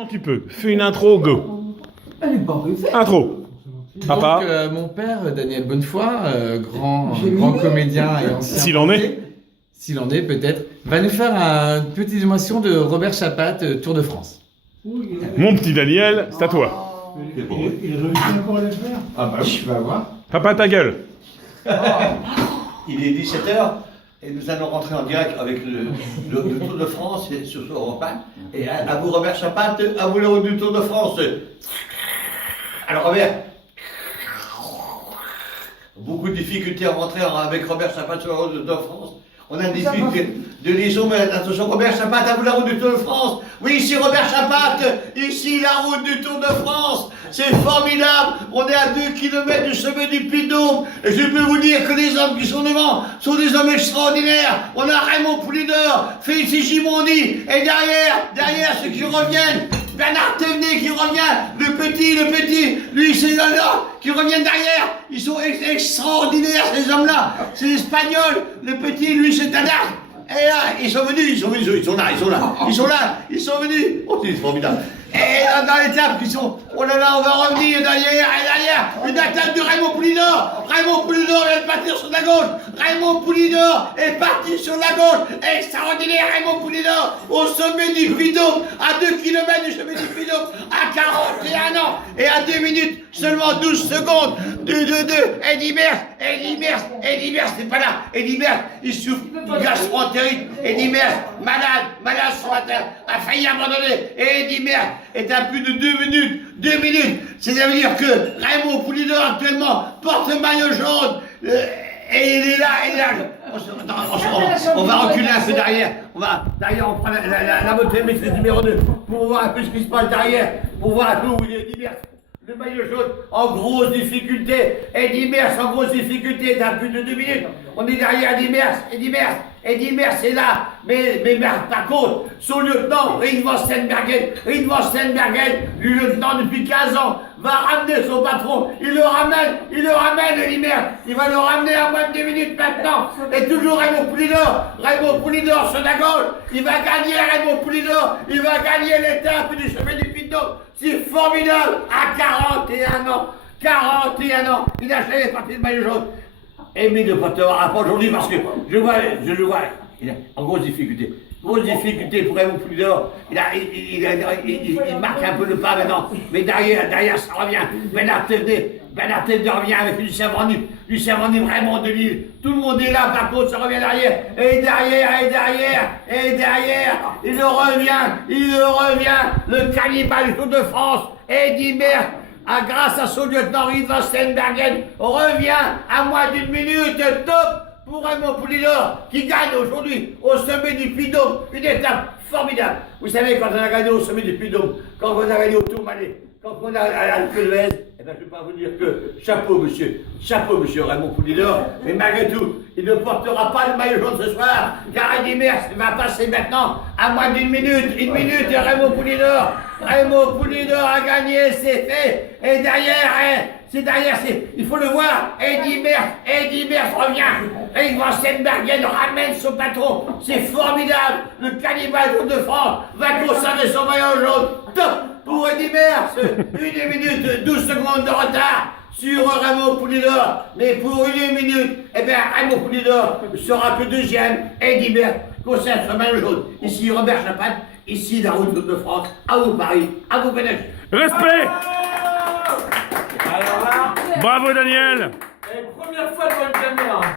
Un petit peu. Fais une intro, go. Elle est pas faite. Intro. Papa. Donc, mon père, Daniel Bonnefoy, grand comédien et ancien. S'il en est. portier, s'il en est peut-être, va nous faire une petite émotion de Robert Chapat, Tour de France. Mon petit Daniel, c'est à toi. Il réussit encore à le faire. Ah bah oui, tu vas voir. Papa, ta gueule. Il est 17h et nous allons rentrer en direct avec le Tour de France sur Europe 1. Et à vous Robert Chapat, à vous le du Tour de France. Alors Robert, beaucoup de difficultés à rentrer avec Robert Chapat sur la route du Tour de France. On a des difficultés de liaison, mais attention, Robert Chapat, à vous la route du Tour de France. Oui, ici Robert Chapat, ici la route du Tour de France. C'est formidable. On est à 2 km du sommet du Puy de Dôme. Et je peux vous dire que les hommes qui sont devant sont des hommes extraordinaires. On a Raymond Poulidor, Félicie Gimondi, et derrière ceux qui reviennent, Bernard Thévenet qui revient, le petit, lui c'est là, qui revient derrière. Ils sont extraordinaires ces hommes-là. C'est les Espagnols, le petit, lui c'est Tadar. Et là, ils sont venus. Oh, c'est formidable. Et là, dans l'étape, qui sont, oh là là, on va revenir derrière, une attaque de Raymond Poulidor. Raymond Poulidor vient de partir sur la gauche. Raymond Poulidor est parti sur la gauche. Extraordinaire, Raymond Poulidor, au sommet du Puy de Dôme, à 2 km du sommet du Puy de Dôme, à 41 ans, et à 2 minutes, seulement 12 secondes, Eddy Merckx, c'est pas là, Eddy Merckx, il souffre de gastroentérite, Eddy Merckx, malade sur la terre, a failli abandonner, et Eddy Merckx est à plus de 2 minutes, c'est-à-dire que Raymond Poulidor actuellement porte le maillot jaune, et il est là, on va reculer un peu derrière, on prend la montée maîtrise numéro 2, pour voir un peu ce qui se passe derrière, pour voir un peu où il est Eddy Merckx. Le maillot jaune en grosse difficulté. Eddy Merckx en grosse difficulté dans plus de 2 minutes. On est derrière Eddy Merckx est là. Mais par contre, son lieutenant, Ring van Steenbergen, le lieutenant depuis 15 ans, va ramener son patron. Il le ramène, Eddy Merckx. Il va le ramener à moins de 2 minutes maintenant. Et toujours Raymond Poulidor sur la gauche. Il va gagner Raymond Poulidor. Il va gagner l'étape du chemin du Puy de Dôme. C'est formidable, à 41 ans, il a jamais porté le maillot jaune. Et mais ne pas te voir après aujourd'hui parce que je le vois, il est en grosse difficulté pour Raymond Poulidor. Il marque un peu le pas maintenant, mais derrière ça revient. Bernard Thévenet revient avec Lucien Van vraiment de Lille. Tout le monde est là, par contre, ça revient derrière. Et derrière, il revient, le cannibale du Tour de France, Eddy Merckx, grâce à son lieutenant Ring van Steenbergen, revient à moins d'1 minute, top pour Raymond Poulidor, qui gagne aujourd'hui au sommet du Puy de Dôme, une étape formidable. Vous savez, quand on a gagné au sommet du Puy de Dôme, quand on a gagné au Tourmalet, quand on a à l'Alpe d'Huez, eh ben, je ne vais pas vous dire que chapeau monsieur Raymond Poulidor, mais malgré tout, il ne portera pas le maillot jaune ce soir, car Eddy Merckx va passer maintenant à moins d'1 minute, et Raymond Poulidor a gagné, c'est fait, et derrière, il faut le voir, Eddy Merckx revient, Ring van Steenbergen ramène son patron, c'est formidable, le cannibale Tour de France va conserver son maillot jaune, top pour Eddy Merckx, 1 minute 12 secondes de retard sur Raymond Poulidor, mais pour 1 minute, eh bien Raymond Poulidor sera que deuxième, Eddy Merckx conserve son maillot jaune, ici Robert Chapat, ici la route de France, à vous Paris, à vous Bénèche. Respect. Alors là, Bravo Daniel. première fois devant une caméra.